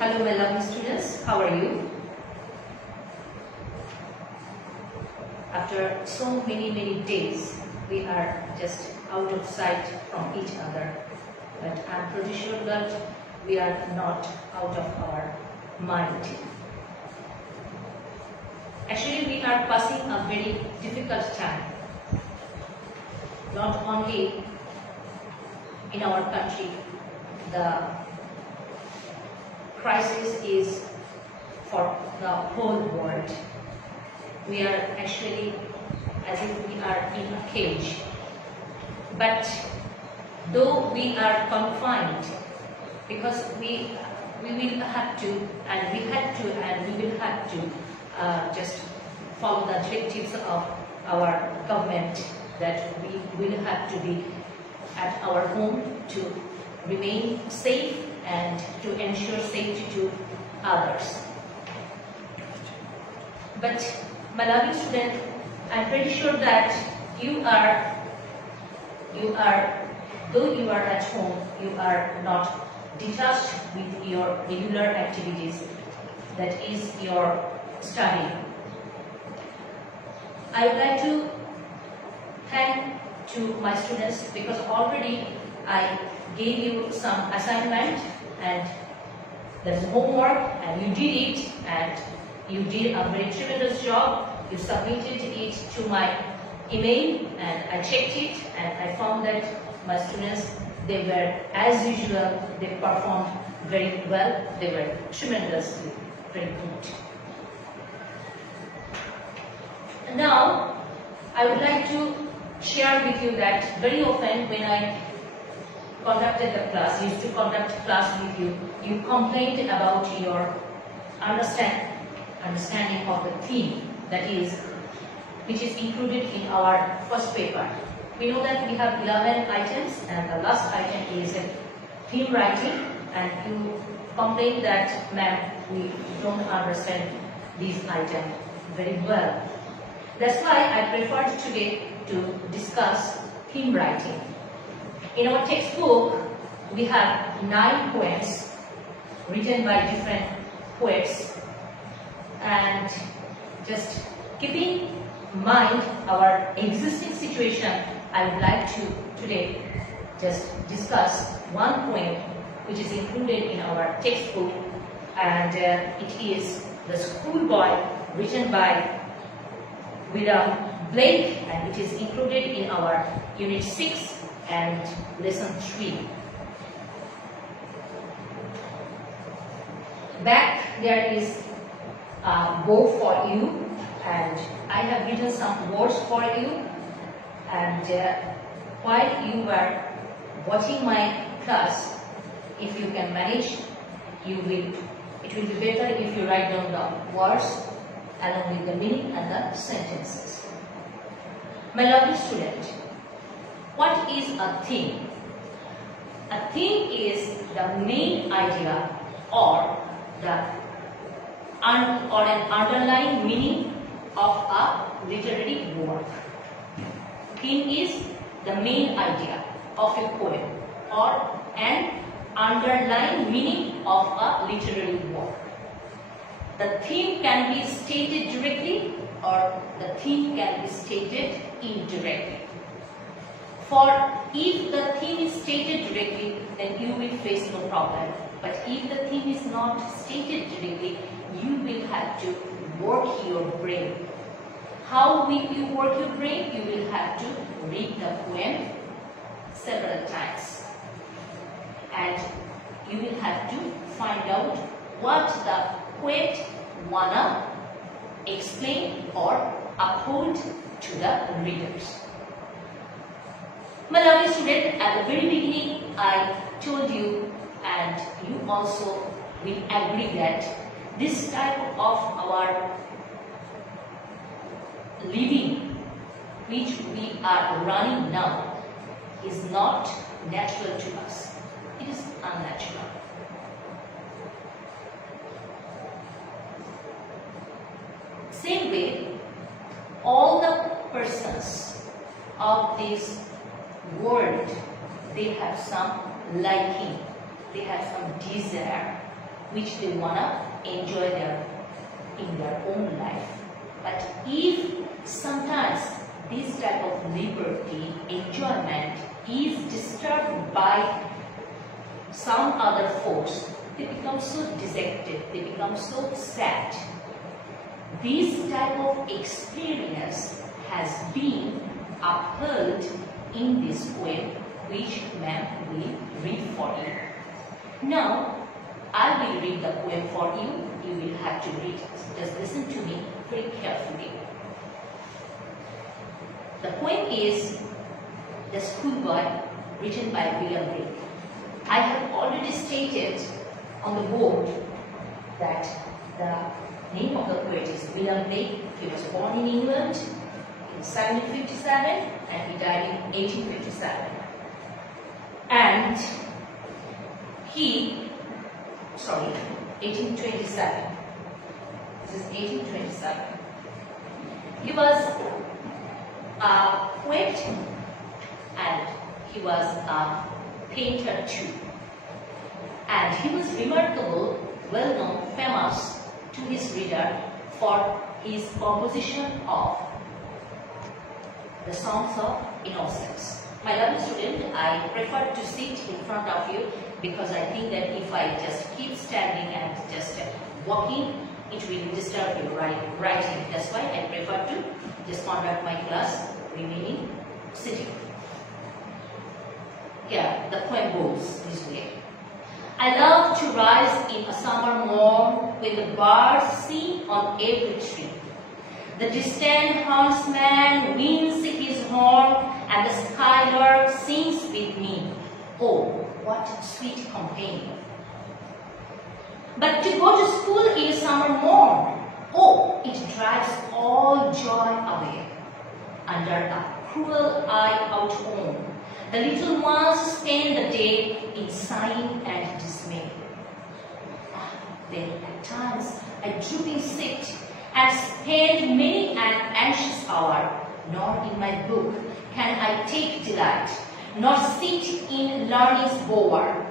Hello my lovely students, how are you? After so many days, we are just out of sight from each other. But I'm pretty sure that we are not out of our mind. Actually, we are passing a very difficult time. Not only in our country, the crisis is for the whole world. We are actually as if we are in a cage. But though we are confined, because we will have to, and we had to, and we will have to just follow the directives of our government that we will have to be at our home to remain safe and to ensure safety to others. But my lovely student, I'm pretty sure that you are, though you are at home, you are not detached with your regular activities, that is your study. I would like to thank to my students because already I gave you some assignment and there's homework and you did it and you did a very tremendous job. You submitted it to my email and I checked it and I found that my students, they were as usual, they performed very well, they were tremendously very good. Now, I would like to share with you that very often when I conducted the class, used to conduct class with you, you complained about your understanding of the theme, that is, which is included in our first paper. We know that we have 11 items and the last item is theme writing, and you complained that, ma'am, we don't understand these items very well. That's why I preferred today to discuss theme writing. In our textbook, we have 9 poems written by different poets, and just keeping in mind our existing situation, I would like to today just discuss one poem which is included in our textbook, and it is The Schoolboy, written by William Blake, and it is included in our Unit 6 and Lesson 3. Back there is a bow for you, and I have written some words for you, and while you were watching my class, if you can manage, it will be better if you write down the words along with the meaning and the sentences. My lovely student, what is a theme? A theme is the main idea or an underlying meaning of a literary work. Theme is the main idea of a poem or an underlying meaning of a literary work. The theme can be stated directly or the theme can be stated indirectly. For if the theme is stated directly, then you will face no problem. But if the theme is not stated directly, you will have to work your brain. How will you work your brain? You will have to read the poem several times. And you will have to find out what the poet wanna explain or uphold to the readers. My lovely student, at the very beginning I told you, and you also will agree, that this type of our living which we are running now is not natural to us. It is unnatural. Same way, all the persons of this world, they have some liking, they have some desire which they wanna enjoy in their own life. But if sometimes this type of liberty, enjoyment is disturbed by some other force, they become so dejected, they become so sad. This type of experience has been upheld in this poem, which ma'am will read for you. Now, I will read the poem for you. You will have to read it. Just listen to me very carefully. The poem is The Schoolboy, written by William Blake. I have already stated on the board that the name of the poet is William Blake. He was born in England in 1757 and he died in 1857. And 1827. This is 1827. He was a poet and he was a painter too. And he was remarkable, well-known, famous to his reader for his composition of the songs of innocence. My lovely student, I prefer to sit in front of you because I think that if I just keep standing and just walking, it will disturb your writing. That's why I prefer to just conduct my class remaining sitting. Here, the poem goes this way. I love to rise in a summer morn when the birds sing on every tree. The distant huntsman winds his horn and the skylark sings with me. Oh, what sweet companion. But to go to school in a summer morn, oh, it drives all joy away. Under a cruel eye out home, the little ones spend the day in sighing and dismay. Then at times I drooping sit and spend many an anxious hour, nor in my book can I take delight, nor sit in learning's bower,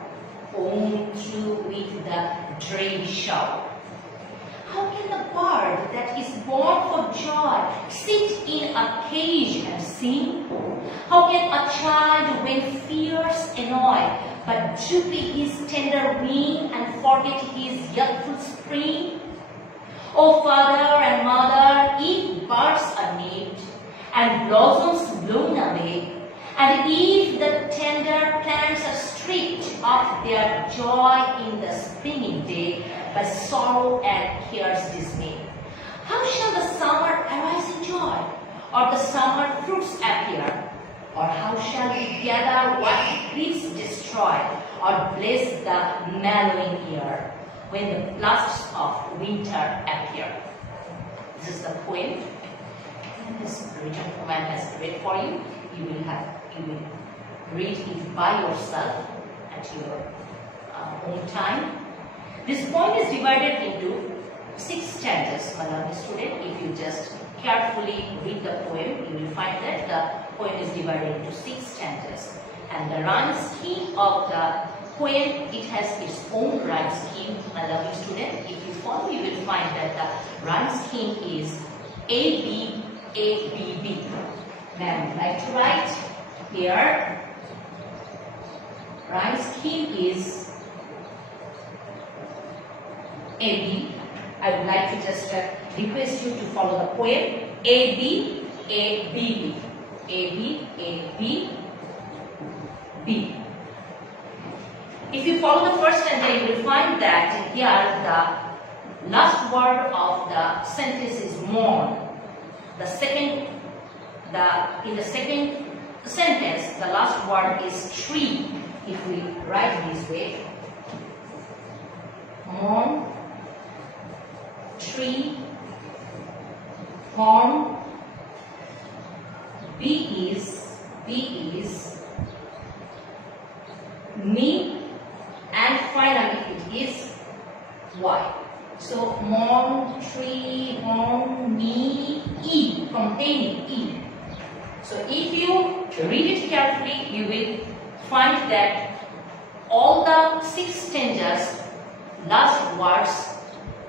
home through with the dreary shower. How can the bird that is born for joy sit in a cage and sing? How can a child when fears annoy, but droop his tender wing and forget his youthful spring? O father and mother, if birds are named, and blossoms blown away, and if the tender plants are stripped of their joy in the springing day by sorrow and care's dismay, how shall the summer arise in joy, or the summer fruits appear? Or how shall we gather what griefs destroy, or bless the mellowing year, when the blasts of winter appear? This is the poem. This written poem has read for you. You will read it by yourself at your own time. This poem is divided into 6 stanzas, my lovely student. If you just carefully read the poem, you will find that the poem is divided into 6 stanzas. And the rhyme scheme of the poem, it has its own rhyme scheme, my lovely student. If you follow, you will find that the rhyme scheme is A, B, A, B, B. Ma'am, like to write here, rhyme scheme is A, B. I would like to just request you to follow the poem A, B, A, B, B. A, B, A, B, B. If you follow the first stanza, you will find that here the last word of the sentence is morn. In the second sentence, the last word is tree. If we write this way, morn, tree, horn, B is me, and finally it is Y. So morn, tree, horn, me, E, containing E. So if you read it carefully, you will find that all the 6 stanzas last words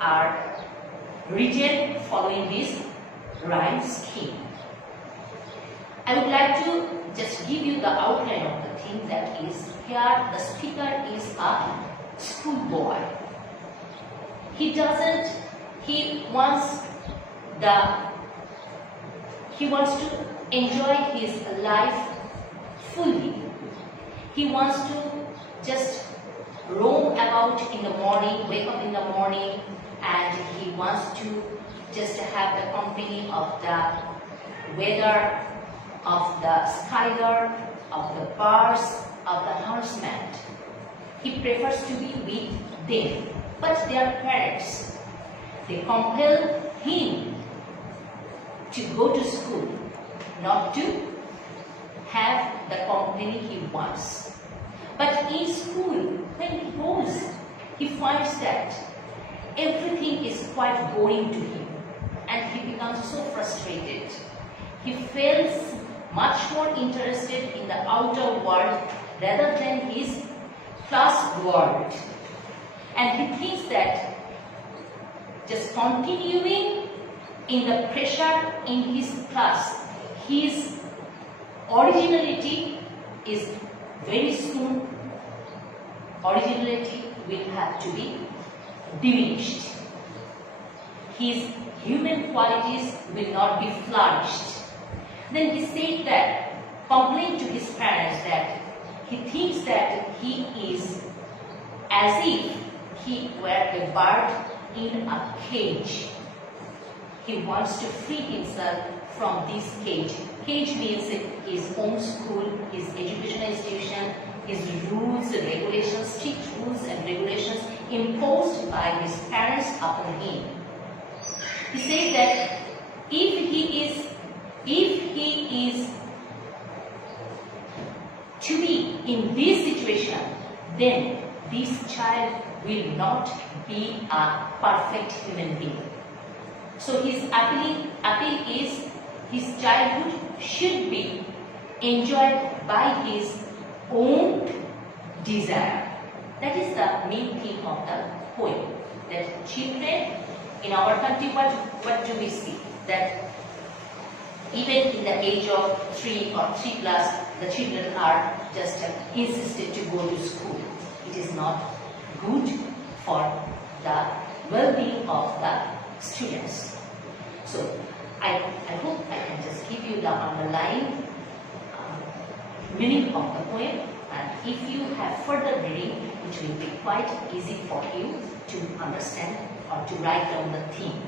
are written following this rhyme scheme. I would like to just give you the outline of the thing, that is, here the speaker is a schoolboy. He wants to enjoy his life fully. He wants to just roam about in the morning, wake up in the morning, and he wants to just have the company of the weather, of the skylar, of the birds, of the huntsman. He prefers to be with them, but their parents, they compel him to go to school, not to have the company he wants. But in school, when he goes, he finds that everything is quite boring to him, and he becomes so frustrated. He feels much more interested in the outer world rather than his class world. And he thinks that just continuing in the pressure in his class, his originality is very soon, originality will have to be diminished. His human qualities will not be flourished. Then he said that, complained to his parents that he thinks that he is as if he were a bird in a cage. He wants to free himself from this cage. Cage means his own school, his educational institution, his rules and regulations, strict rules and regulations imposed by his parents upon him. He says that if he is to be in this situation, then this child will not be a perfect human being. So his appeal is his childhood should be enjoyed by his own desire. That is the main theme of the poem. That children in our country, what do we see? That even in the age of 3 or 3+, the children are just insisted to go to school. It is not good for the well-being of the students. So I hope I can just give you the underlying meaning of the poem, and if you have further reading, it will be quite easy for you to understand or to write down the theme.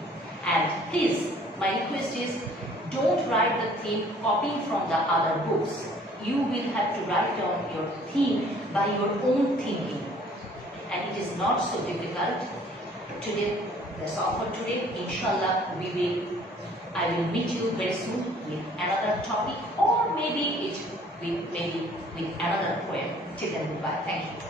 And please, my request is, don't write the theme copying from the other books. You will have to write down your theme by your own thinking. And it is not so difficult. Today, that's all for today. Inshallah, I will meet you very soon with another topic, or maybe with another poem. Till then, goodbye. Thank you.